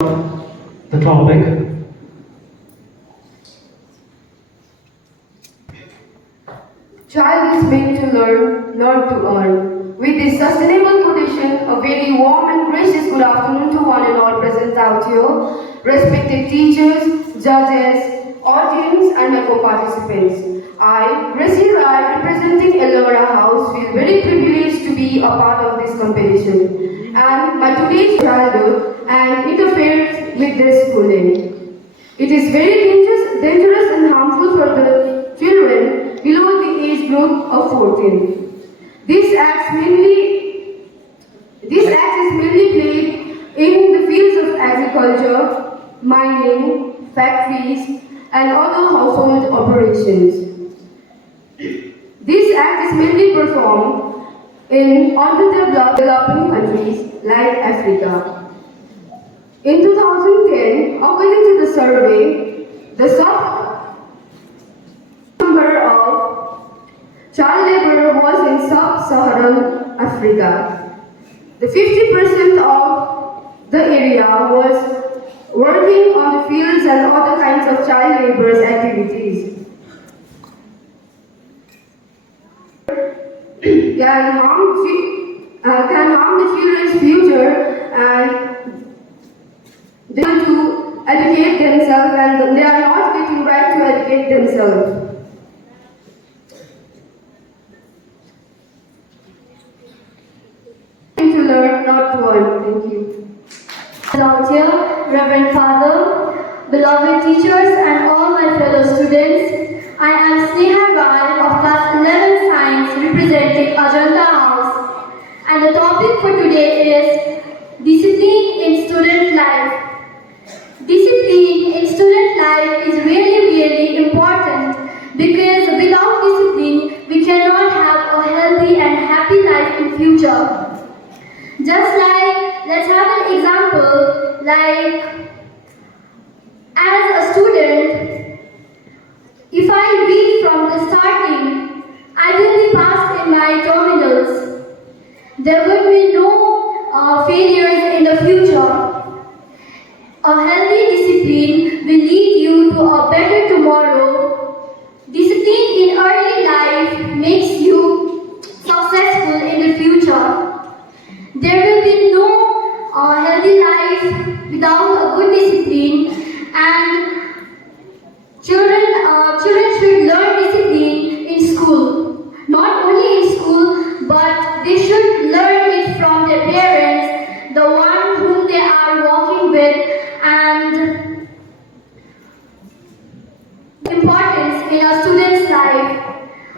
the topic. Child is meant to learn, not to earn. With this sustainable quotation, a very warm and gracious good afternoon to one and all present out here, respected teachers, judges, audience, and my co-participants. I, Gracie Rai, representing Ellora House, feel very privileged to be a part of this competition. And my today's childhood and interferes with their schooling. It is very dangerous and harmful for the children below the age group of 14. This act is mainly played in the fields of agriculture, mining, factories, and other household operations. This act is mainly performed in underdeveloped developing countries like Africa. In 2010, according to the survey, the number of child labor was in sub-Saharan Africa. The 50% of the area was working on the fields and other kinds of child labor's activities. Can harm the children's future and they want to educate themselves and they are not getting right to educate themselves. To learn, not to earn. Thank you. Out here, Reverend Father, beloved teachers, and all my fellow students. I am Sneha Rai of Class 11 Science representing Ajanta House. And the topic for today is discipline in student life. Discipline in student life is really important because without discipline, we cannot have a healthy and happy life in future. Just like, let's have an example, like as a student, if I read from the starting, I will be passed in my terminals. There will be no failures in the future. A healthy discipline will lead you to a better tomorrow. Discipline in early life makes you successful in the future. There will be no healthy life without a good discipline, and children should learn discipline in school. Not only in school, but they should learn it from their parents, the one whom they are working with, and importance in a student's life.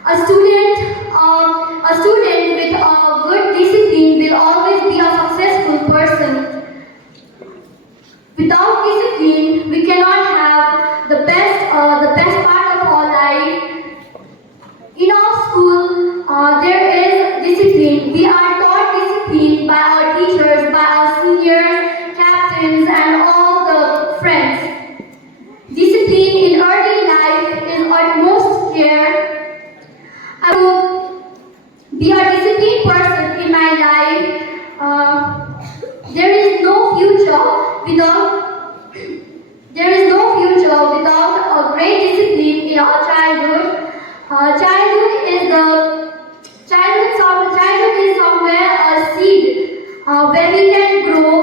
A student with a good discipline will always be a successful person. Without discipline, we cannot have the best part of our life. In our school, there is discipline. We are taught discipline by our teachers, by our seniors, captains, and all the friends. Discipline in early life is utmost care. I will be a disciplined person in my life. There is no future without a great discipline in our childhood. Childhood is somewhere a seed where we can grow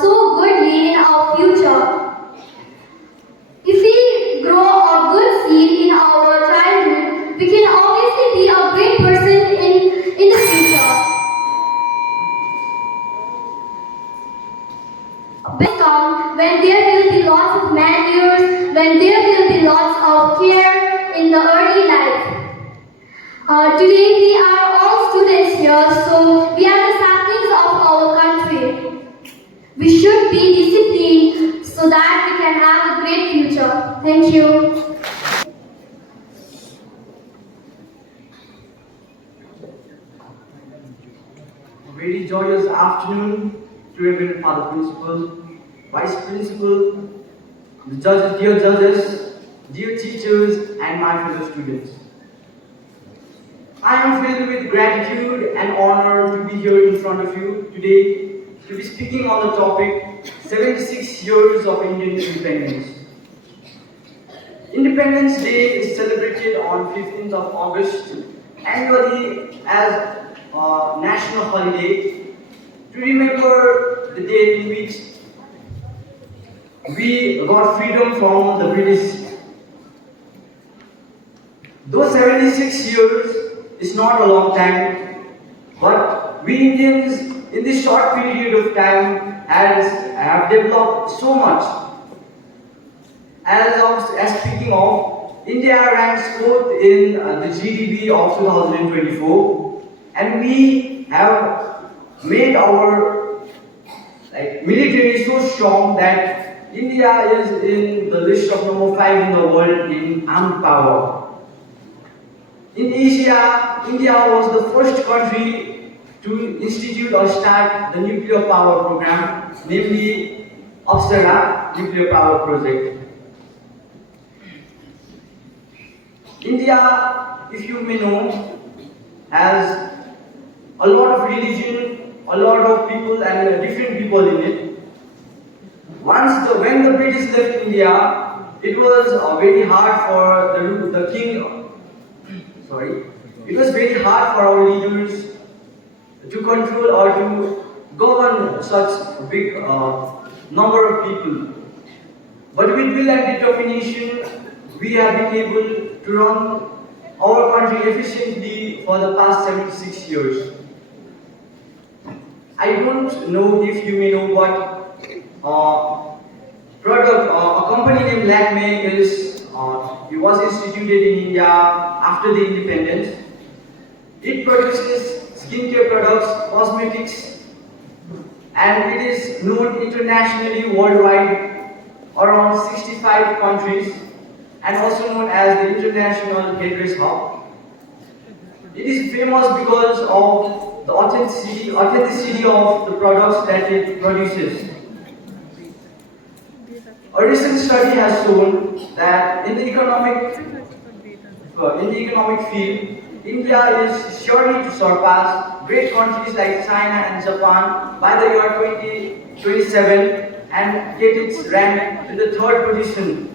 so goodly in our future. If we grow a good seed in our childhood, we can obviously be a great person in the future. When there will be lots of manures, when there will be lots of care in the early life. Today we are all students here, so we are the saplings of our country. We should be disciplined so that we can have a great future. Thank you. A very joyous afternoon to Reverend Father Principal, Vice Principal, the judges, dear teachers, and my fellow students. I am filled with gratitude and honor to be here in front of you today to be speaking on the topic 76 years of Indian independence. Independence Day is celebrated on 15th of August annually as a national holiday to remember the day in which we got freedom from the British. Though 76 years is not a long time, but we Indians in this short period of time have developed so much. As speaking of, India ranks fourth in the GDP of 2024, and we have made our military so strong that India is in the list of number 5 in the world in armed power. In Asia, India was the first country to institute or start the nuclear power program, namely Apsara nuclear power project. India, if you may know, has a lot of religion, a lot of people and different people in it. When the British left India, it was very hard for the king. It was very hard for our leaders to control or to govern such a big number of people. But with will and determination, we have been able to run our country efficiently for the past 76 years. I don't know if you may know what a company named Lakme is. It was instituted in India after the independence. It produces skincare products, cosmetics, and it is known internationally worldwide around 65 countries and also known as the International Headdress Hub. It is famous because of the authenticity of the products that it produces. A recent study has shown that in the economic field, India is surely to surpass great countries like China and Japan by the year 2027 and get its rank in the third position.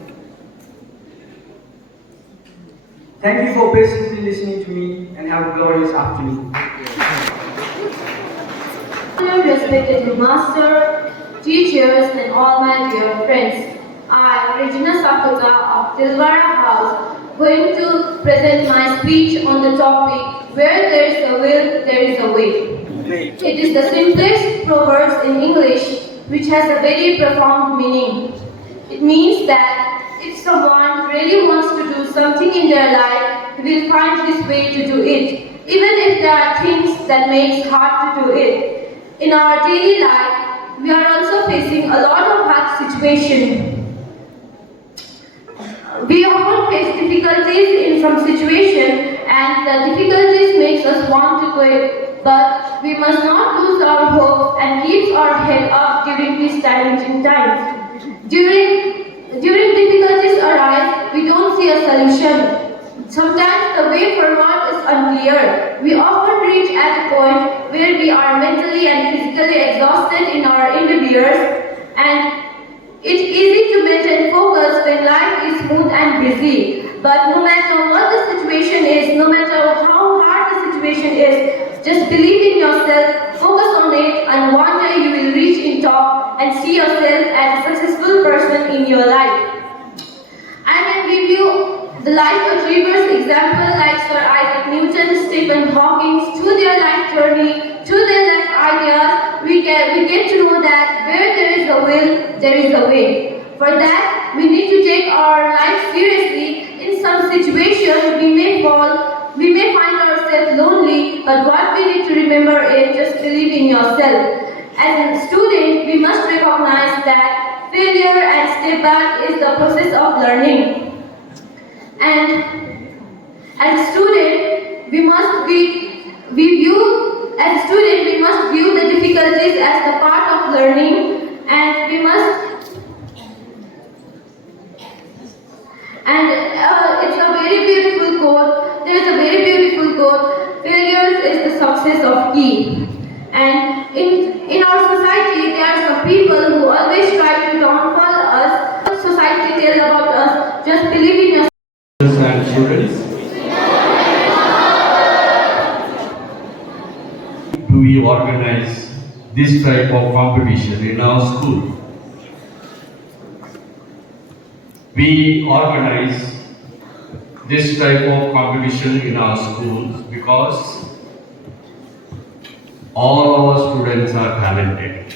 Thank you for patiently listening to me and have a glorious afternoon. Respected master, teachers, and all my dear friends. I, Regina Sakuta of Tilvara House, going to present my speech on the topic, Where there is a will, there is a way. It is the simplest proverb in English, which has a very profound meaning. It means that if someone really wants to do something in their life, he will find his way to do it, even if there are things that make it hard to do it. In our daily life, we are also facing a lot of hard situations. We often face difficulties in some situation, and the difficulties makes us want to quit. But we must not lose our hope and keep our head up during these challenging times. During difficulties arise, we don't see a solution. Sometimes the way forward is unclear. We often reach at a point where we are mentally and physically exhausted in our endeavors, and it's easy to maintain focus when life is smooth and busy. But no matter what the situation is, no matter how hard the situation is, just believe in yourself, focus on it, and one day you will reach in top and see yourself as a successful person in your life. I can give you the life achievers example like Sir Isaac Newton, Stephen Hawking, to their life journey, to their life ideas. We get to know that where there is a will, there is a way. For that, we need to take our life seriously. In some situations, we may fall, we may find ourselves lonely, but what we need to remember is just believe in yourself. As a student, we must recognize that failure and step back is the process of learning. And as a student, we must view the difficulties as the part of learning, and we must. And it's a very beautiful quote. There is a very beautiful quote. Failures is the success of key. And in our society, there are some people who this type of competition in our school. We organize this type of competition in our schools because all our students are talented.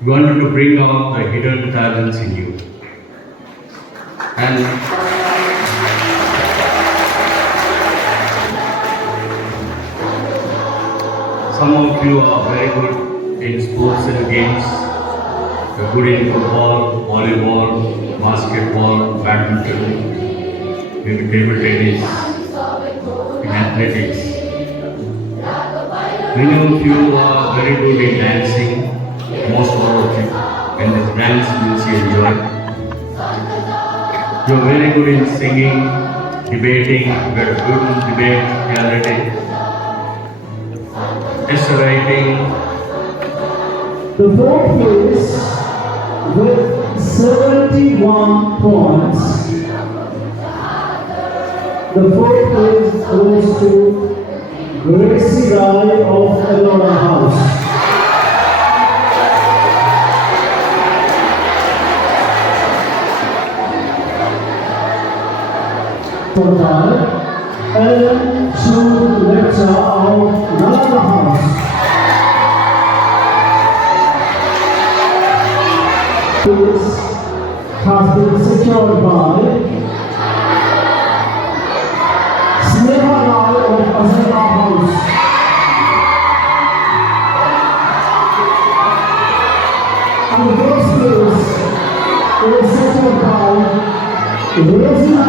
We wanted to bring out the hidden talents in you. And some of you are very good in sports and games. You're good in football, volleyball, basketball, badminton, maybe table tennis, in athletics. Many of you are very good in dancing, most of you, and the dance means you enjoy. You're very good in singing, debating, you're good in debate, reality, essay writing. The fourth place with 71 points. The fourth place goes to Gracie Rai of Elora House. Ellen Sue Lecter of Nalanda House. This has been secured by Sneha Rai of Azanta House. And the first place is secured by Rosie